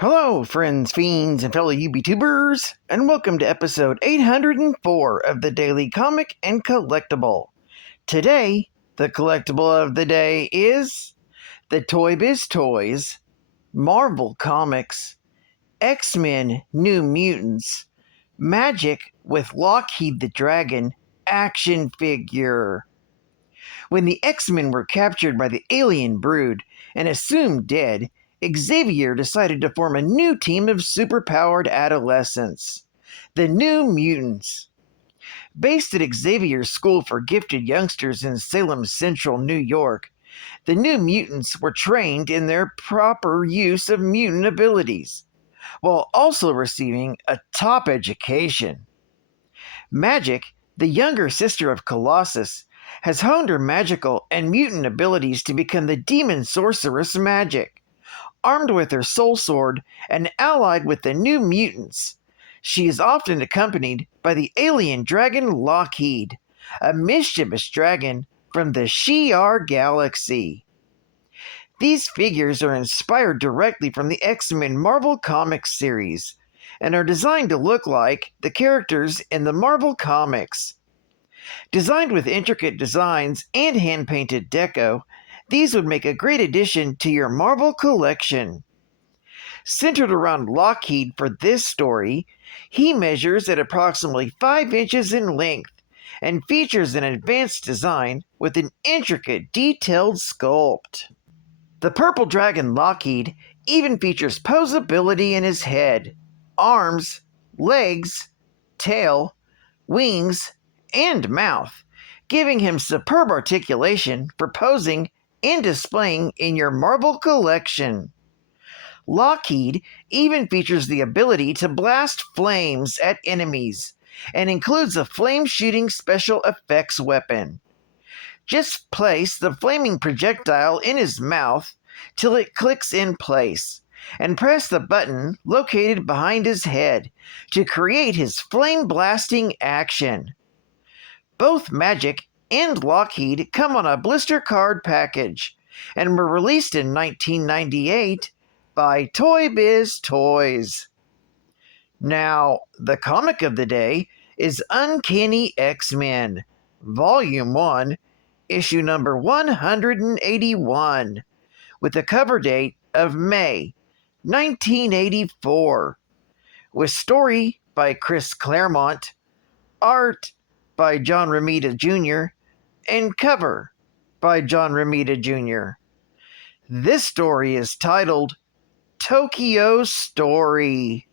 Hello, friends, fiends, and fellow UBTubers, and welcome to episode 804 of the Daily Comic and Collectible. Today, the collectible of the day is the Toybiz Toys, Marvel Comics, X-Men New Mutants, Magik with Lockheed the Dragon action figure. When the X-Men were captured by the alien brood and assumed dead, Xavier decided to form a new team of superpowered adolescents, the New Mutants. Based at Xavier's School for Gifted Youngsters in Salem Central, New York, the New Mutants were trained in their proper use of mutant abilities, while also receiving a top education. Magik, the younger sister of Colossus, has honed her magical and mutant abilities to become the demon sorceress Magik. Armed with her soul sword and allied with the New Mutants, she is often accompanied by the alien dragon Lockheed, a mischievous dragon from the Shi'ar galaxy. These figures are inspired directly from the X-Men Marvel Comics series and are designed to look like the characters in the Marvel Comics. Designed with intricate designs and hand-painted deco, these would make a great addition to your Marvel collection. Centered around Lockheed for this story, he measures at approximately 5 inches in length and features an advanced design with an intricate, detailed sculpt. The purple dragon Lockheed even features posability in his head, arms, legs, tail, wings, and mouth, giving him superb articulation for posing and displaying in your Marvel collection. Lockheed even features the ability to blast flames at enemies and includes a flame-shooting special effects weapon. Just place the flaming projectile in his mouth till it clicks in place, and press the button located behind his head to create his flame-blasting action. Both Magik and Lockheed come on a blister card package and were released in 1998 by Toybiz Toys. Now, the comic of the day is Uncanny X-Men, Volume 1, issue number 181, with a cover date of May 1984, with story by Chris Claremont, art by John Romita Jr., and cover by John Romita Jr. This story is titled Tokyo Story.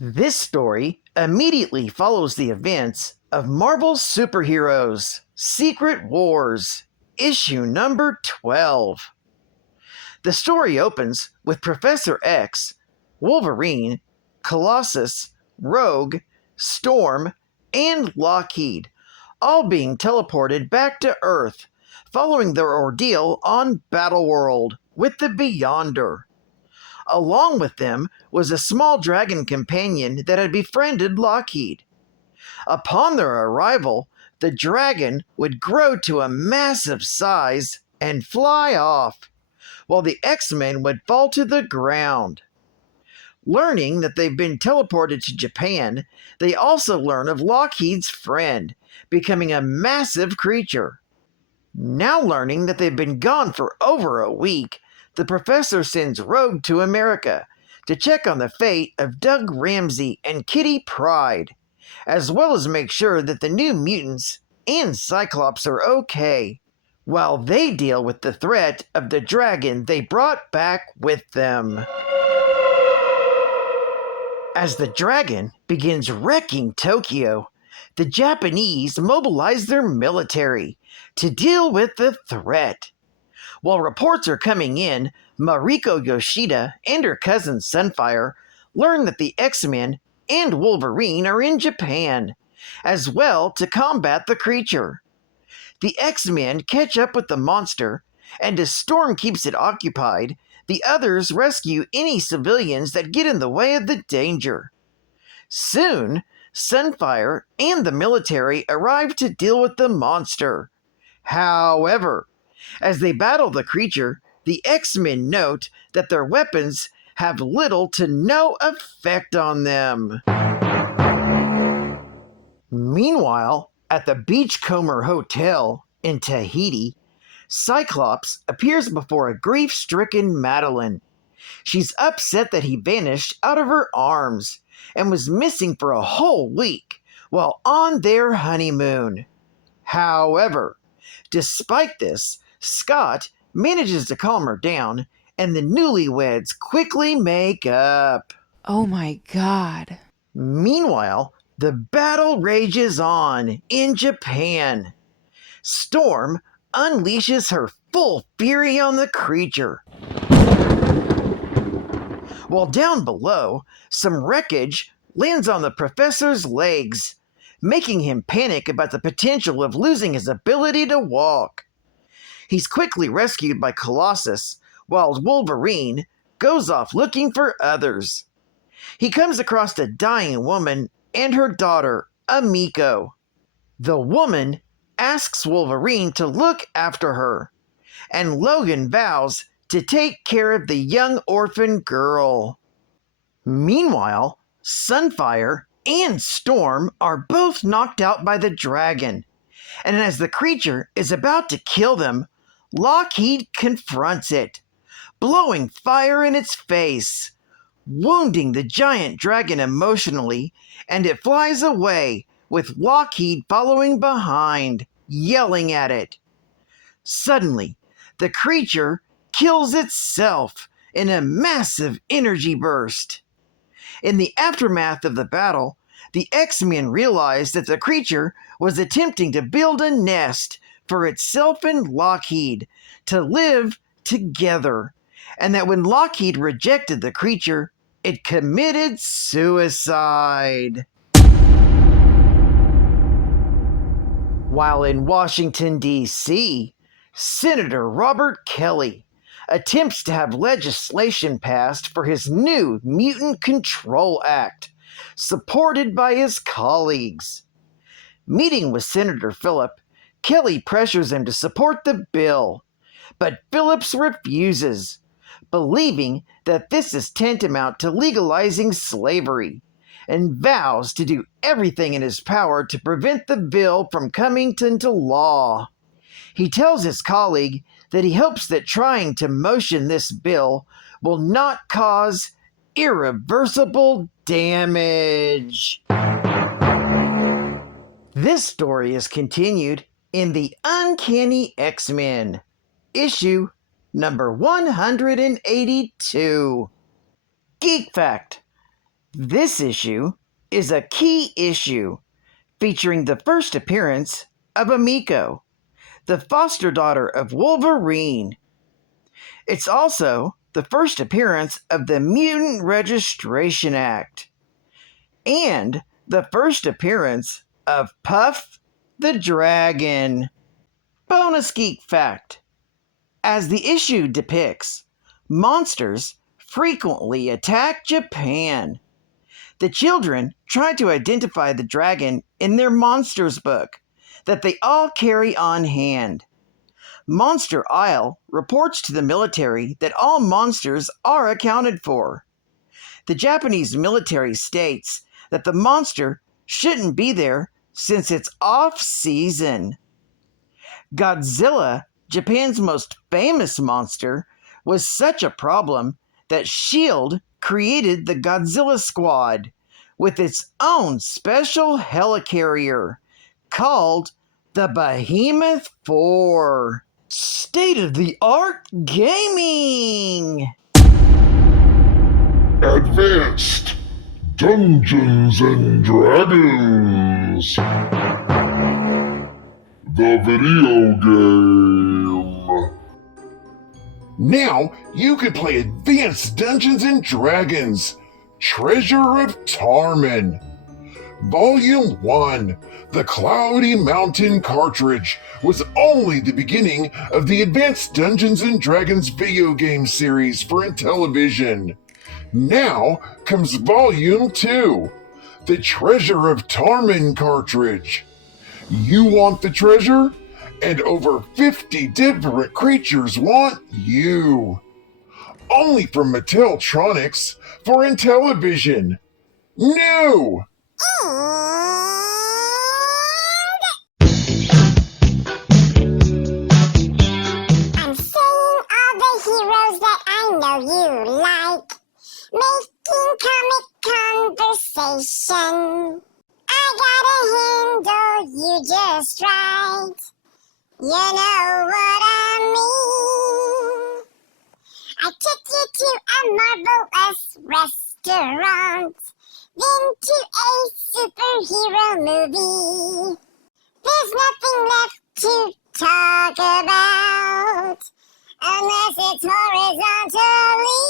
This story immediately follows the events of Marvel Superheroes Secret Wars, issue number 12. The story opens with Professor X, Wolverine, Colossus, Rogue, Storm, and Lockheed all being teleported back to Earth following their ordeal on Battleworld with the Beyonder. Along with them was a small dragon companion that had befriended Lockheed. Upon their arrival, the dragon would grow to a massive size and fly off, while the X-Men would fall to the ground. Learning that they've been teleported to Japan, they also learn of Lockheed's friend, becoming a massive creature. Now learning that they've been gone for over a week, the professor sends Rogue to America to check on the fate of Doug Ramsey and Kitty Pryde, as well as make sure that the New Mutants and Cyclops are okay, while they deal with the threat of the dragon they brought back with them. As the dragon begins wrecking Tokyo, the Japanese mobilize their military to deal with the threat. While reports are coming in, Mariko Yoshida and her cousin Sunfire learn that the X-Men and Wolverine are in Japan, as well to combat the creature. The X-Men catch up with the monster, and as Storm keeps it occupied, the others rescue any civilians that get in the way of the danger. Soon, Sunfire and the military arrive to deal with the monster. However, as they battle the creature, the X-Men note that their weapons have little to no effect on them. Meanwhile, at the Beachcomber Hotel in Tahiti, Cyclops appears before a grief-stricken Madeline. She's upset that he vanished out of her arms and was missing for a whole week while on their honeymoon. However, despite this, Scott manages to calm her down, and the newlyweds quickly make up. Oh my God. Meanwhile, the battle rages on in Japan. Storm unleashes her full fury on the creature. While down below, some wreckage lands on the professor's legs, making him panic about the potential of losing his ability to walk. He's quickly rescued by Colossus, while Wolverine goes off looking for others. He comes across a dying woman and her daughter, Amiko. The woman asks Wolverine to look after her, and Logan vows to take care of the young orphan girl. Meanwhile, Sunfire and Storm are both knocked out by the dragon, and as the creature is about to kill them, Lockheed confronts it, blowing fire in its face, wounding the giant dragon emotionally, and it flies away, with Lockheed following behind, yelling at it. Suddenly, the creature kills itself in a massive energy burst. In the aftermath of the battle, the X-Men realized that the creature was attempting to build a nest for itself and Lockheed to live together, and that when Lockheed rejected the creature, it committed suicide. While in Washington, D.C., Senator Robert Kelly attempts to have legislation passed for his new Mutant Control Act, supported by his colleagues. Meeting with Senator Phillip, Kelly pressures him to support the bill, but Phillips refuses, believing that this is tantamount to legalizing slavery, and vows to do everything in his power to prevent the bill from coming into law. He tells his colleague that he hopes that trying to motion this bill will not cause irreversible damage. This story is continued in the Uncanny X-Men, issue number 182. Geek Fact: this issue is a key issue featuring the first appearance of Amiko, the foster daughter of Wolverine. It's also the first appearance of the Mutant Registration Act, and the first appearance of Puff the Dragon. Bonus Geek Fact: as the issue depicts, monsters frequently attack Japan. The children try to identify the dragon in their monsters book that they all carry on hand. Monster Isle reports to the military that all monsters are accounted for. The Japanese military states that the monster shouldn't be there since it's off-season. Godzilla, Japan's most famous monster, was such a problem that S.H.I.E.L.D. created the Godzilla Squad with its own special helicarrier called the Behemoth 4. State-of-the-art gaming! Advanced Dungeons and Dragons. The video game. Now you can play Advanced Dungeons and Dragons, Treasure of Tarman. Volume 1, the Cloudy Mountain cartridge, was only the beginning of the Advanced Dungeons and Dragons video game series for Intellevision. Now comes Volume 2, the Treasure of Tarman cartridge. You want the treasure, and over 50 different creatures want you. Only from Matteltronics for Intellevision. New! I'm saying all the heroes that I know you like, making comic conversation. I gotta handle you just right. You know what I mean. I took you to a marvelous restaurant, then to a superhero movie. There's nothing left to talk about unless it's horizontally.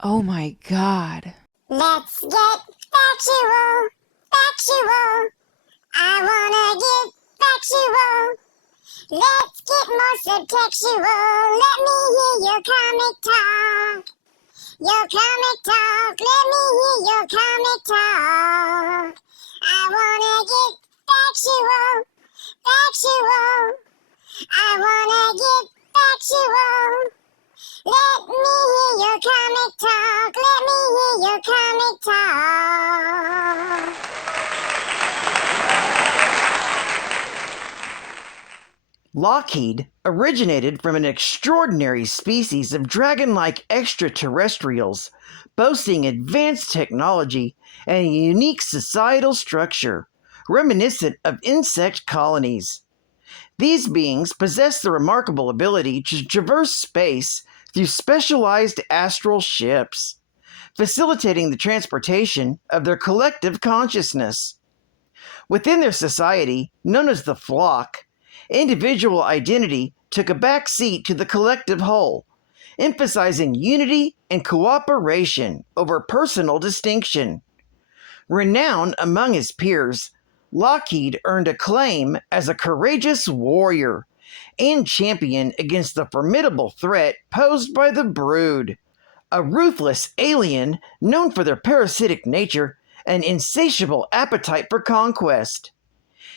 Oh my God. Let's get factual. I wanna get factual. Let's get more subtextual. Let me hear your comic talk. Let me hear your comic talk. I wanna get factual. I wanna get factual. Let me hear your comic talk. Let me hear your comic talk. Lockheed originated from an extraordinary species of dragon-like extraterrestrials, boasting advanced technology and a unique societal structure, reminiscent of insect colonies. These beings possess the remarkable ability to traverse space through specialized astral ships, facilitating the transportation of their collective consciousness. Within their society, known as the flock, individual identity took a back seat to the collective whole, emphasizing unity and cooperation over personal distinction. Renowned among his peers, Lockheed earned acclaim as a courageous warrior and champion against the formidable threat posed by the Brood, a ruthless alien known for their parasitic nature and insatiable appetite for conquest.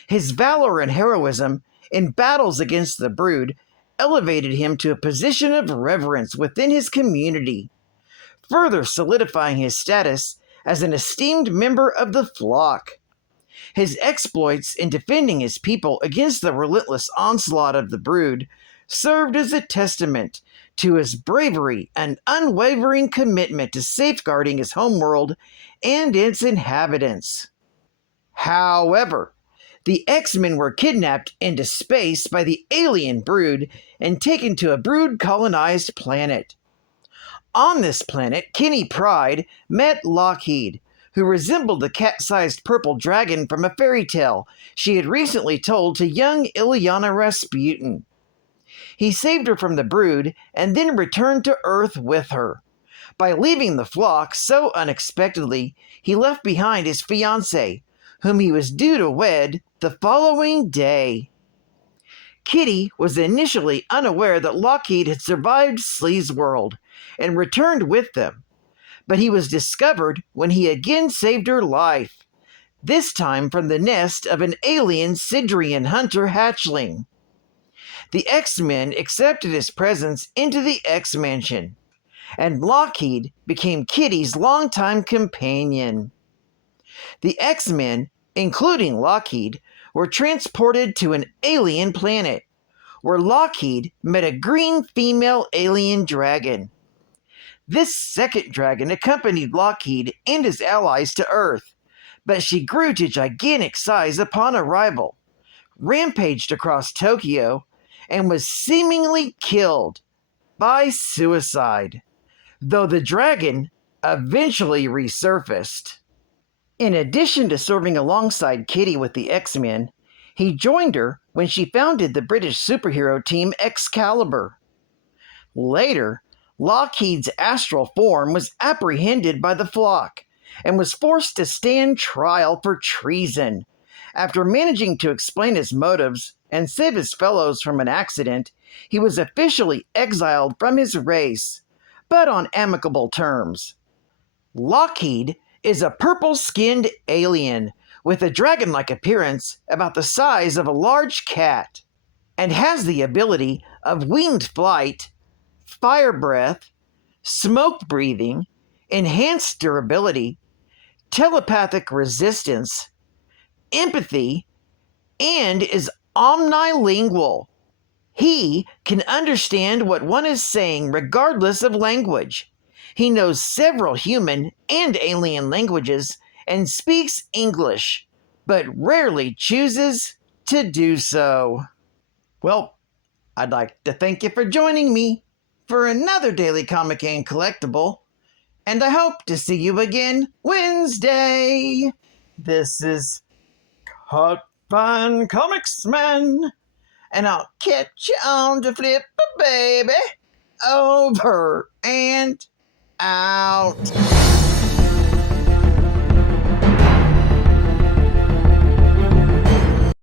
His valor and heroism in battles against the Brood elevated him to a position of reverence within his community, further solidifying his status as an esteemed member of the flock. His exploits in defending his people against the relentless onslaught of the Brood served as a testament to his bravery and unwavering commitment to safeguarding his homeworld and its inhabitants. However, the X-Men were kidnapped into space by the alien Brood and taken to a Brood-colonized planet. On this planet, Kenny Pride met Lockheed, who resembled the cat-sized purple dragon from a fairy tale she had recently told to young Ilyana Rasputin. He saved her from the Brood and then returned to Earth with her. By leaving the flock so unexpectedly, he left behind his fiancée, whom he was due to wed the following day. Kitty was initially unaware that Lockheed had survived Slee's world and returned with them, but he was discovered when he again saved her life, this time from the nest of an alien Sidrian hunter hatchling. The X-Men accepted his presence into the X-Mansion, and Lockheed became Kitty's longtime companion. The X-Men, including Lockheed, were transported to an alien planet, where Lockheed met a green female alien dragon. This second dragon accompanied Lockheed and his allies to Earth, but she grew to gigantic size upon arrival, rampaged across Tokyo, and was seemingly killed by suicide, though the dragon eventually resurfaced. In addition to serving alongside Kitty with the X-Men, he joined her when she founded the British superhero team Excalibur. Later, Lockheed's astral form was apprehended by the flock and was forced to stand trial for treason. After managing to explain his motives and save his fellows from an accident, he was officially exiled from his race, but on amicable terms. Lockheed is a purple-skinned alien with a dragon-like appearance about the size of a large cat, and has the ability of winged flight fire breath, smoke breathing, enhanced durability, telepathic resistance, empathy, and is omnilingual. He can understand what one is saying regardless of language. He knows several human and alien languages and speaks English, but rarely chooses to do so. Well, I'd like to thank you for joining me for another Daily Comic and Collectible, and I hope to see you again Wednesday. This is Hot Fun Comics Man, and I'll catch you on the flip, baby. Over and out.